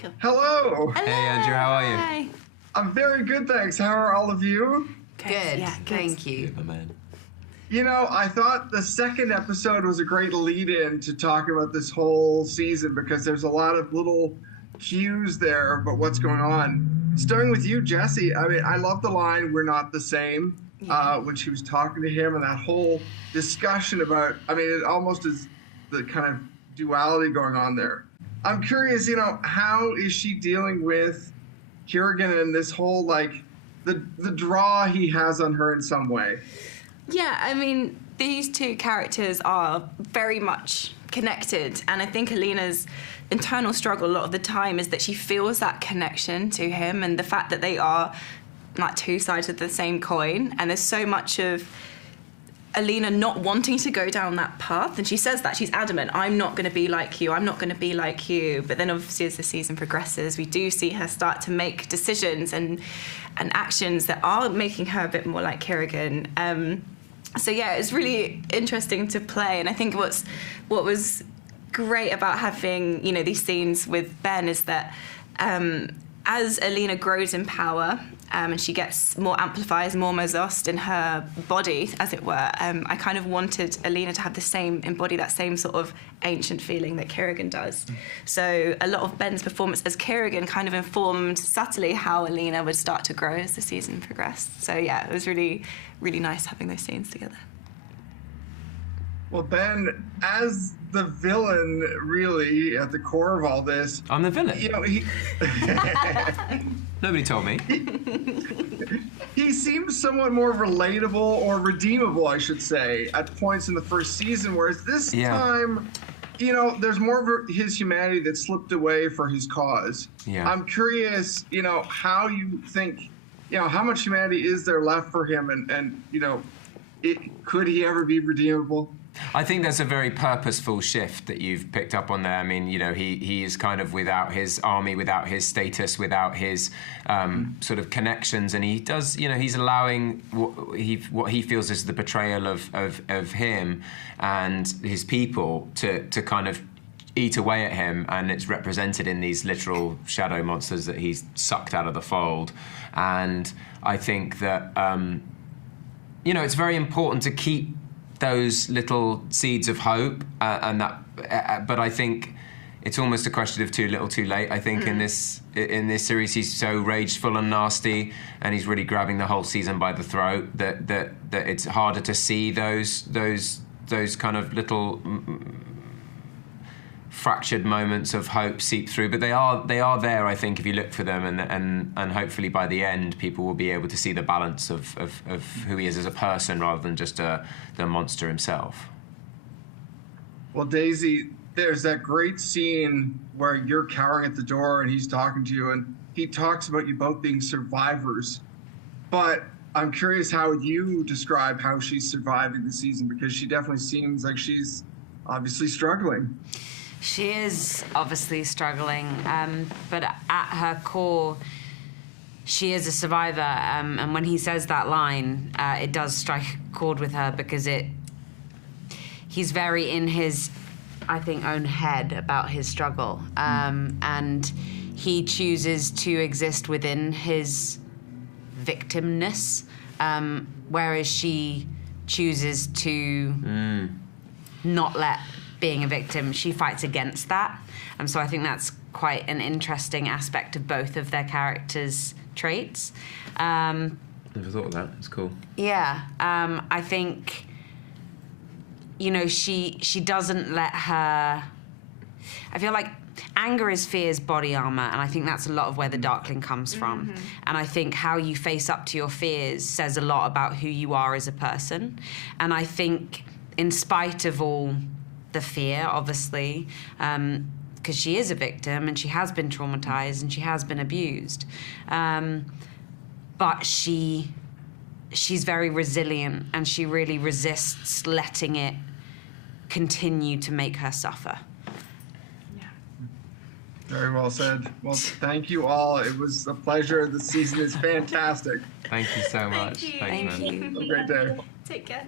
Cool. Hello. Hey, Andrew, how are you? Hi. I'm very good, thanks. How are all of you? Good. Yeah, good. Thank you. Good, my man. You know, I thought the second episode was a great lead-in to talk about this whole season because there's a lot of little cues there about what's going on. Starting with you, Jessie. I mean, I love the line, "We're not the same," when she was talking to him, and that whole discussion about, I mean, it almost is the kind of duality going on there. I'm curious, you know, how is she dealing with Kirigan and this whole, like, the draw he has on her in some way? Yeah, I mean, these two characters are very much connected, and I think Alina's internal struggle a lot of the time is that she feels that connection to him, and the fact that they are like two sides of the same coin, and there's so much of Alina not wanting to go down that path, and she says that, she's adamant, I'm not going to be like you, I'm not going to be like you, but then obviously as the season progresses, we do see her start to make decisions and actions that are making her a bit more like Kirigan. So yeah, it's really interesting to play, and I think what was great about having, you know, these scenes with Ben is that as Alina grows in power, and she gets more amplifiers, more Mozost in her body, as it were, I kind of wanted Alina to have embody that same sort of ancient feeling that Kirigan does. So a lot of Ben's performance as Kirigan kind of informed subtly how Alina would start to grow as the season progressed. So yeah, it was really, really nice having those scenes together. Well, Ben, as the villain, really, at the core of all this... I'm the villain? You know, Nobody told me. He seems somewhat more relatable or redeemable, I should say, at points in the first season, whereas this time, you know, there's more of his humanity that slipped away for his cause. Yeah. I'm curious, you know, how you think, you know, how much humanity is there left for him, and you know, could he ever be redeemable? I think that's a very purposeful shift that you've picked up on there. I mean, you know, he is kind of without his army, without his status, without his sort of connections, and he does, you know, he's allowing what he feels is the betrayal of him and his people to kind of eat away at him, and it's represented in these literal shadow monsters that he's sucked out of the fold. And I think that, you know, it's very important to keep those little seeds of hope, but I think it's almost a question of too little, too late. I think in this series he's so rageful and nasty, and he's really grabbing the whole season by the throat that it's harder to see those kind of little fractured moments of hope seep through, but they are there, I think, if you look for them, and hopefully by the end people will be able to see the balance of who he is as a person rather than just the monster himself. Well, Daisy, there's that great scene where you're cowering at the door and he's talking to you, and he talks about you both being survivors, but I'm curious how you describe how she's surviving the season, because she definitely seems like she's obviously struggling. She is obviously struggling, but at her core, she is a survivor. And when he says that line, it does strike a chord with her, because he's very in his, I think, own head about his struggle. And he chooses to exist within his victimness, whereas she chooses to not let being a victim, she fights against that. So I think that's quite an interesting aspect of both of their characters' traits. Never thought of that. It's cool. Yeah. I think, you know, she doesn't let her... I feel like anger is fear's body armor, and I think that's a lot of where the Darkling comes from. And I think how you face up to your fears says a lot about who you are as a person. And I think in spite of all the fear, obviously, because she is a victim and she has been traumatized and she has been abused, but she's very resilient, and she really resists letting it continue to make her suffer. Yeah. Very well said. Well, thank you all. It was a pleasure. The season is fantastic. Thank you so much. Thank you. Thanks, man. Thank you. Have a great day. Take care.